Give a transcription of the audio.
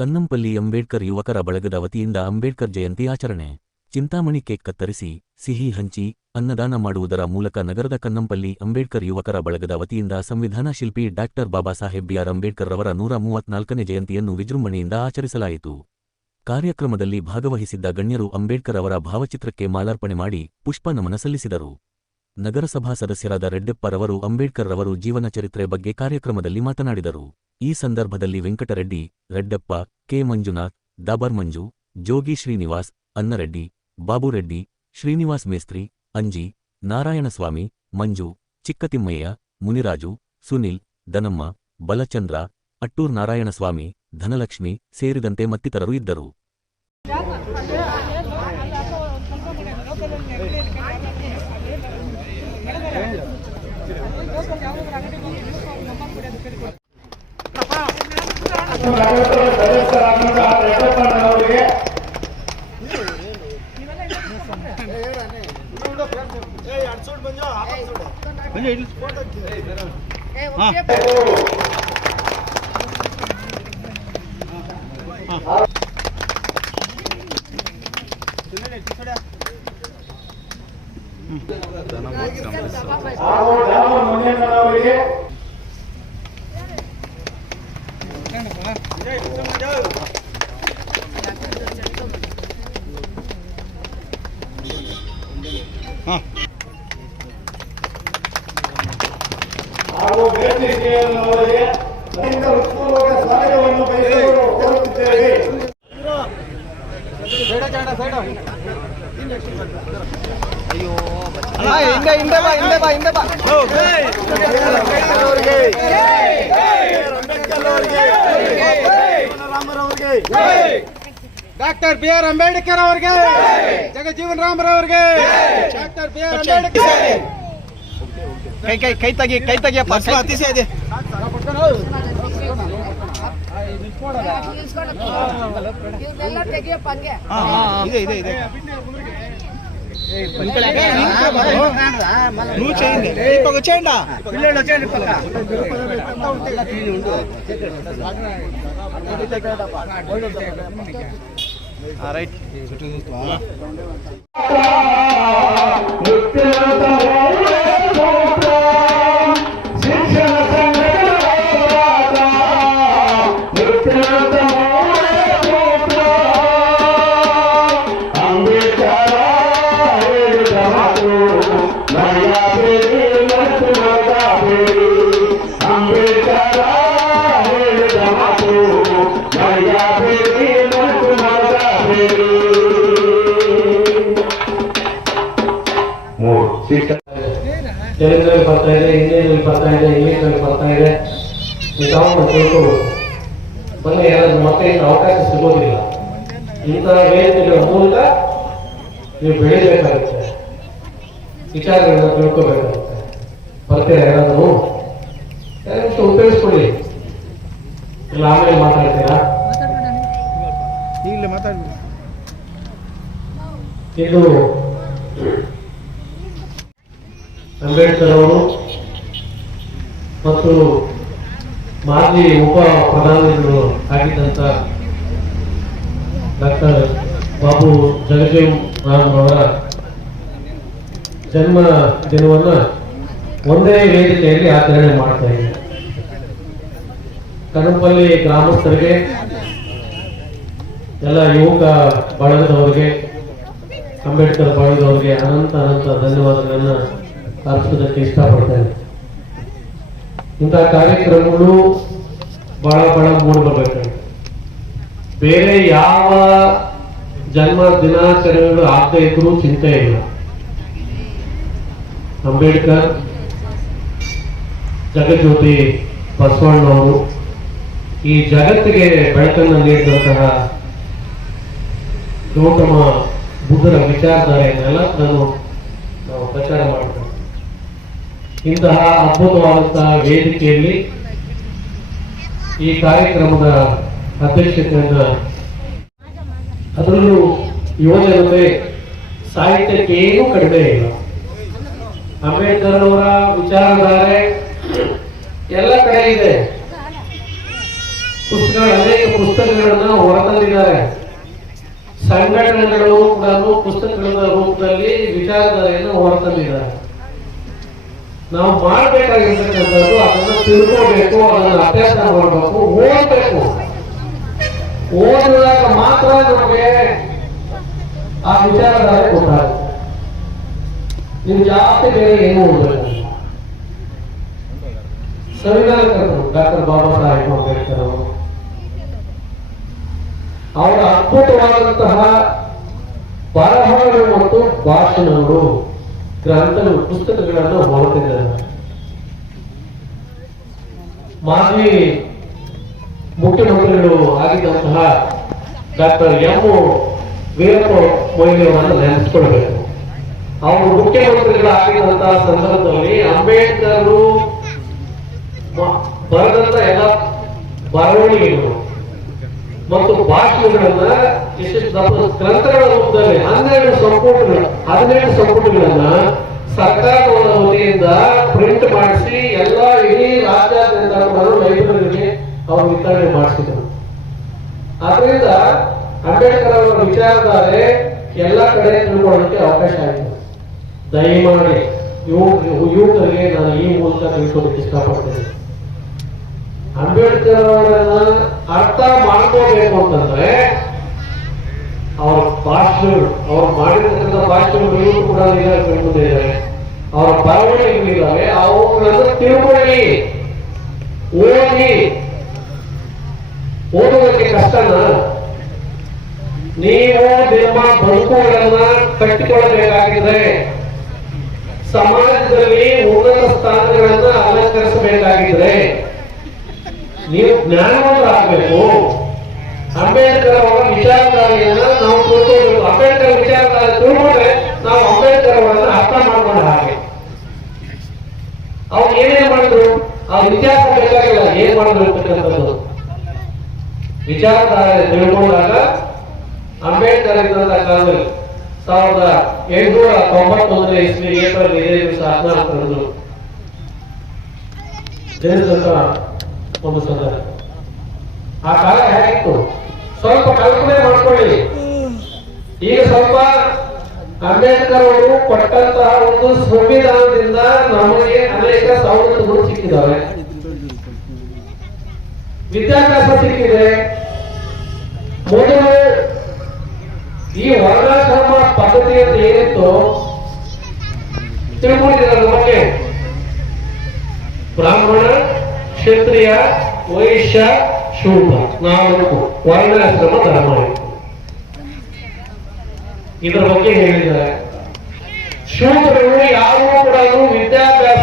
ಕನ್ನಂಪಲ್ಲಿ ಅಂಬೇಡ್ಕರ್ ಯುವಕರ ಬಳಗದ ವತಿಯಿಂದ ಅಂಬೇಡ್ಕರ್ ಜಯಂತಿ ಆಚರಣೆ. ಚಿಂತಾಮಣಿ ಕೇಕ್ ಕತ್ತರಿಸಿ, ಸಿಹಿ ಹಂಚಿ, ಅನ್ನದಾನ ಮಾಡುವುದರ ಮೂಲಕ ನಗರದ ಕನ್ನಂಪಲ್ಲಿ ಅಂಬೇಡ್ಕರ್ ಯುವಕರ ಬಳಗದ ವತಿಯಿಂದ ಸಂವಿಧಾನ ಶಿಲ್ಪಿ doctor Baba Saheb B R Ambedkar ರವರ ನೂರ ಮೂವತ್ನಾಲ್ಕನೇ ಜಯಂತಿಯನ್ನು ವಿಜೃಂಭಣೆಯಿಂದ ಆಚರಿಸಲಾಯಿತು. ಕಾರ್ಯಕ್ರಮದಲ್ಲಿ ಭಾಗವಹಿಸಿದ್ದ ಗಣ್ಯರು ಅಂಬೇಡ್ಕರ್ ಅವರ ಭಾವಚಿತ್ರಕ್ಕೆ ಮಾಲಾರ್ಪಣೆ ಮಾಡಿ ಪುಷ್ಪ ನಮನ ಸಲ್ಲಿಸಿದರು. ನಗರಸಭಾ ಸದಸ್ಯರಾದ ರೆಡ್ಡೆಪ್ಪರವರು ಅಂಬೇಡ್ಕರ್ ರವರು ಜೀವನ ಚರಿತ್ರೆ ಬಗ್ಗೆ ಕಾರ್ಯಕ್ರಮದಲ್ಲಿ ಮಾತನಾಡಿದರು. ಈ ಸಂದರ್ಭದಲ್ಲಿ ವೆಂಕಟರೆಡ್ಡಿ, ರೆಡ್ಡಪ್ಪ, ಕೆ. ಮಂಜುನಾಥ್ ದಬರ್ ಮಂಜು, ಜೋಗಿ ಶ್ರೀನಿವಾಸ್, ಅನ್ನರೆಡ್ಡಿ, ಬಾಬುರೆಡ್ಡಿ, ಶ್ರೀನಿವಾಸ್ ಮೇಸ್ತ್ರಿ, ಅಂಜಿ, ನಾರಾಯಣಸ್ವಾಮಿ, ಮಂಜು, ಚಿಕ್ಕತಿಮ್ಮಯ್ಯ, ಮುನಿರಾಜು, ಸುನಿಲ್ ದನಮ್ಮ ಬಲಚಂದ್ರ, ಅಟ್ಟೂರ್ ನಾರಾಯಣಸ್ವಾಮಿ, ಧನಲಕ್ಷ್ಮಿ ಸೇರಿದಂತೆ ಮತ್ತಿತರರು ಇದ್ದರು. ರೆಡ್ಡಪ್ಪನವರಿಗೆ ಹಾಗೂ ಮಂಜಣ್ಣನವರಿಗೆ ಹಾಗೂ ಬೇಸಿಗೆಯವರಿಗೆ ನಮ್ಮಿಂದ ಹೃತ್ಪೂರ್ವಕ ಸ್ವಾಗತವನ್ನು ಬಯಸಲು ಕೋರುತ್ತಿದ್ದೇವೆ ಹಿಂದೆ ಹಿಂದೆ ಬಾ ಹಿಂದೆ ಬಾ ಹಿಂದೆ ಬಾ ಡಾಕ್ಟರ್ ಬಿ ಆರ್ ಅಂಬೇಡ್ಕರ್ ಅವರಿಗೆ. ಜಗಜೀವನ್ ರಾಮರವರಿಗೆ. ಡಾಕ್ಟರ್ ಬಿ ಆರ್ ಅಂಬೇಡ್ಕರ್ ಕೈ ಕೈ ಕೈ ತೆಗಿ ಕೈ ತೆಗಿಯಪ್ಪ ಅತಿಶಯ ಇದೆ ಇದೆ ಇದೆ ಇದೆ. నువ్వు చేయండి ఇంకొక చేయండి పిల్లలు చేయండి పక్క రైట్. ಇದೆ ಹಿಂದಿನಲ್ಲಿ ಬರ್ತಾ ಇದೆ ಇಂಗ್ಲೀಷ್ನಲ್ಲಿ ಬರ್ತಾ ಇದೆ. ನೀವು ತಿಳ್ಕೋಬಹುದು ಬನ್ನಿ ಯಾರಾದ್ರೂ ಮತ್ತೆ ಇಂಥ ಅವಕಾಶ ಸಿಗೋದಿಲ್ಲ. ಇಂತಹ ವೇದಿಕೆಗಳ ಮೂಲಕ ನೀವು ಬೆಳಿಬೇಕಾಗುತ್ತೆ. ವಿಚಾರಗಳನ್ನ ತಿಳ್ಕೋಬೇಕಾಗುತ್ತೆ. ಬರ್ತೀರಾ ಯಾರಾದ್ರು? ಯಾರು ಉಪಯೋಗಿಸ್ಕೊಳ್ಳಿ. ಇಲ್ಲ ಆಮೇಲೆ ಮಾತಾಡ್ತೀರಾ? ಈಗಲೇ ಮಾತಾಡಿ ಇದು ಅಂಬೇಡ್ಕರ್ ಅವರು ಮತ್ತು ಮಾಜಿ ಉಪ ಪ್ರಧಾನಿಗಳು ಆಗಿದ್ದಂಥ ಡಾಕ್ಟರ್ ಬಾಬು ಜಗಜೀವ್ ರಾಮ್ ಅವರ ಜನ್ಮ ದಿನವನ್ನ ಒಂದೇ ವೇದಿಕೆಯಲ್ಲಿ ಆಚರಣೆ ಮಾಡ್ತಾ ಇದ್ದೆ. ಕಣಪಲ್ಲಿ ಗ್ರಾಮಸ್ಥರಿಗೆ, ಎಲ್ಲ ಯುವಕ ಬಳಗದವರಿಗೆ, ಅಂಬೇಡ್ಕರ್ ಬಳಗದವರಿಗೆ ಅನಂತ ಅನಂತ ಧನ್ಯವಾದಗಳನ್ನ ಅರ್ಪಿಸೋದಕ್ಕೆ ಇಷ್ಟಪಡ್ತೇನೆ ಇಂತಹ ಕಾರ್ಯಕ್ರಮಗಳು ಬಹಳ ಬಹಳ ಮೂಡ್ ಬೇರೆ ಯಾವ ಜನ್ಮ ದಿನಾಚರಣೆಗಳು ಆಗದೆ ಇದ್ರೂ ಚಿಂತೆ ಇಲ್ಲ. ಅಂಬೇಡ್ಕರ್, ಜಗಜ್ಯೋತಿ ಬಸವಣ್ಣವರು ಈ ಜಗತ್ತಿಗೆ ಬೆಳಕನ್ನು ನೀಡಿದಂತಹ ಗೌತಮ ಬುದ್ಧರ ವಿಚಾರಧಾರೆಯನ್ನೆಲ್ಲ ನಾನು, ನಾವು ಪ್ರಚಾರ ಮಾಡ್ತೇವೆ. ಇಂತಹ ಅದ್ಭುತವಾದಂತಹ ವೇದಿಕೆಯಲ್ಲಿ ಈ ಕಾರ್ಯಕ್ರಮದ ಅಧ್ಯಕ್ಷತೆಯನ್ನ ಅದರಲ್ಲೂ ಯುವಜನತೆ ಸಾಹಿತ್ಯಕ್ಕೆ ಏನೂ ಕಡಿಮೆ ಇಲ್ಲ. ಅಂಬೇಡ್ಕರ್ ಅವರ ವಿಚಾರಧಾರೆ ಎಲ್ಲ ಕಡೆ ಇದೆ. ಪುಸ್ತಕ, ಅನೇಕ ಪುಸ್ತಕಗಳನ್ನ ಹೊರತಂದಿದ್ದಾರೆ. ಸಂಘಟನೆಗಳು ಕೂಡ ಪುಸ್ತಕಗಳ ರೂಪದಲ್ಲಿ ವಿಚಾರಧಾರೆಯನ್ನು ಹೊರತಂದಿದ್ದಾರೆ. ನಾವು ಮಾಡ್ಬೇಕಾಗಿರ್ತಕ್ಕಂಥದ್ದು ಅದನ್ನು ತಿಳ್ಕೋಬೇಕು, ಅದನ್ನು ಅಭ್ಯಾಸ ಮಾಡಬೇಕು, ಓದಬೇಕು. ಓದಿದಾಗ ಮಾತ್ರ ನಮಗೆ ಆ ವಿಚಾರಧಾರೆ ಗೊತ್ತಾಗುತ್ತೆ. ನೀವು ಜಾಸ್ತಿ ಬೇರೆ ಏನು ಓದಬೇಕು ಸಂವಿಧಾನಕರ್ತರು ಡಾಕ್ಟರ್ ಬಾಬಾ ಸಾಹೇಬ್ ಅಂಬೇಡ್ಕರ್ ಅವರು. ಅವರ ಅದ್ಭುತವಾದಂತಹ ಬರಹಗಳು ಮತ್ತು ಭಾಷಣಗಳು. ಗ್ರಂಥಗಳು ಪುಸ್ತಕಗಳನ್ನು ಹೊರತಿದ್ದಾರೆ ಮಾಜಿ ಮುಖ್ಯಮಂತ್ರಿಗಳು ಆಗಿದ್ದಂತಹ ಡಾಕ್ಟರ್ ಎಂ ವೀರಪ್ಪ ಮೊಯ್ಲಿ ಅವರನ್ನು ನೆನೆಸ್ಕೊಳ್ಬೇಕು ಅವರು ಮುಖ್ಯಮಂತ್ರಿಗಳಾಗಿದ್ದಂತಹ ಸಂದರ್ಭದಲ್ಲಿ ಅಂಬೇಡ್ಕರ್ ಬರೆದಂತ ಎಲ್ಲ ಬರವಣಿಗೆಗಳು ಮತ್ತು ದಪ್ಪ ಗ್ರಂಥಗಳ ರೂಪದಲ್ಲಿ ಹನ್ನೆರಡು ಸಂಪುಟಗಳು, ಹದಿನೆಂಟು ಸಂಪುಟಗಳನ್ನ ಸರ್ಕಾರದ ವತಿಯಿಂದ ಪ್ರಿಂಟ್ ಮಾಡಿಸಿ ಎಲ್ಲ ಇಡೀ ರಾಜ್ಯಾದ್ಯಂತ ಲೈಬ್ರರಿಗೆ ಅವರು ವಿತರಣೆ ಮಾಡಿಸಿದರು. ಆದ್ರಿಂದ ಅಂಬೇಡ್ಕರ್ ಅವರ ವಿಚಾರಧಾರೆ ಎಲ್ಲ ಕಡೆ ತಿಳ್ಕೊಳ್ಳೋಕೆ ಅವಕಾಶ ಆಯಿತು. ದಯಮಾಡಿ ಯುವ ಯುವಕರಿಗೆ ನಾನು ಈ ಮೂಲಕ ತಿಳಿಸೋದಕ್ಕೆ ಇಷ್ಟಪಡ್ತೇನೆ. ಅಂಬೇಡ್ಕರ್ ಅವರನ್ನ ಅರ್ಥ ಮಾಡ್ಕೋಬೇಕು ಅಂತಂದ್ರೆ ಅವರ ಭಾಷೆಗಳು ಅವ್ರು ಮಾಡಿರ್ತಕ್ಕಂಥ ಇವರು ಕೂಡ ಕಂಡುಕೊಂಡಿದ್ದಾರೆ ಅವರ ಬರವಣಿಗೆಗಳಿದ್ದಾವೆ ಅವುಗಳನ್ನು ತಿಳ್ಕೊಳ್ಳಿ. ಓದಿ. ಓದೋದಕ್ಕೆ ಕಷ್ಟನ? ನೀವು ನಿಮ್ಮ ಬದುಕುಗಳನ್ನ ಕಟ್ಟಿಕೊಳ್ಳಬೇಕಾಗಿದೆ. ಸಮಾಜದಲ್ಲಿ ಉನ್ನತ ಸ್ಥಾನಗಳನ್ನ ಅಲಂಕರಿಸಬೇಕಾಗಿದೆ. ನೀವು ಜ್ಞಾನವಂತರಾಗಬೇಕು. ಅಂಬೇಡ್ಕರ್ ಅವರ ವಿಚಾರಧಾರೆಯನ್ನ ನಾವು ಅಂಬೇಡ್ಕರ್ ವಿಚಾರಧಾರೆ ತಿಳ್ಕೊಂಡ್ರೆ ನಾವು ಅಂಬೇಡ್ಕರ್ ಅವರನ್ನ ಅರ್ಥ ಮಾಡ್ಕೊಂಡ ಹಾಗೆ. ಅವ್ರು ಏನೇನ್ ಮಾಡಿದ್ರು? ಆ ವಿಚಾರ ಬೇಕಾಗಿಲ್ಲ. ಏನ್ ಮಾಡಿದ್ರು ವಿಚಾರಧಾರೆ ತಿಳ್ಕೊಂಡಾಗ ಅಂಬೇಡ್ಕರ್ ಇದ್ದಂತ ಕಾಲದಲ್ಲಿ ಸಾವಿರದ ಎಂಟುನೂರ ತೊಂಬತ್ತೊಂದನೇ ಇಸ್ವಿ ಏಪ್ರಿಲ್ ಇದೇ ದಿವಸ ಹದಿನಾಲ್ಕರಂದು ಜನಿಸಿದಂತ ಒಂದು ಸಂದರ್ಭ. ಆ ಕಾಲ ಹೇಗಿತ್ತು? ಸ್ವಲ್ಪ ಕಲ್ಪನೆ ಮಾಡ್ಕೊಳ್ಳಿ. ಈಗ ಸ್ವಲ್ಪ ಅಂಬೇಡ್ಕರ್ ಅವರು ಕೊಟ್ಟಂತಹ ಒಂದು ಸಂವಿಧಾನದಿಂದ ನಮಗೆ ಅನೇಕ ಸವಲತ್ತುಗಳು ಸಿಕ್ಕಿದ್ದಾವೆ ವಿದ್ಯಾಭ್ಯಾಸ ಸಿಕ್ಕಿದೆ. ಮೊದಲು ಈ ವರ್ಣಾಶ್ರಮ ಪದ್ಧತಿ ಅಂತ ಏನಿತ್ತು ತಿಳ್ಕೊಂಡಿದ್ದಾರೆ ನಮಗೆ ಬ್ರಾಹ್ಮಣ, ಕ್ಷತ್ರಿಯ, ವೈಶ್ಯ, ಶೂದ್ರ. ನಾಲ್ಕು ವರ್ಣಾಶ್ರಮ ಧರ್ಮ ಇದರ ಬಗ್ಗೆ ಹೇಳಿದ್ದಾರೆ. ಶೂದ್ರರು ಯಾರು ಕೂಡ ವಿದ್ಯಾಭ್ಯಾಸ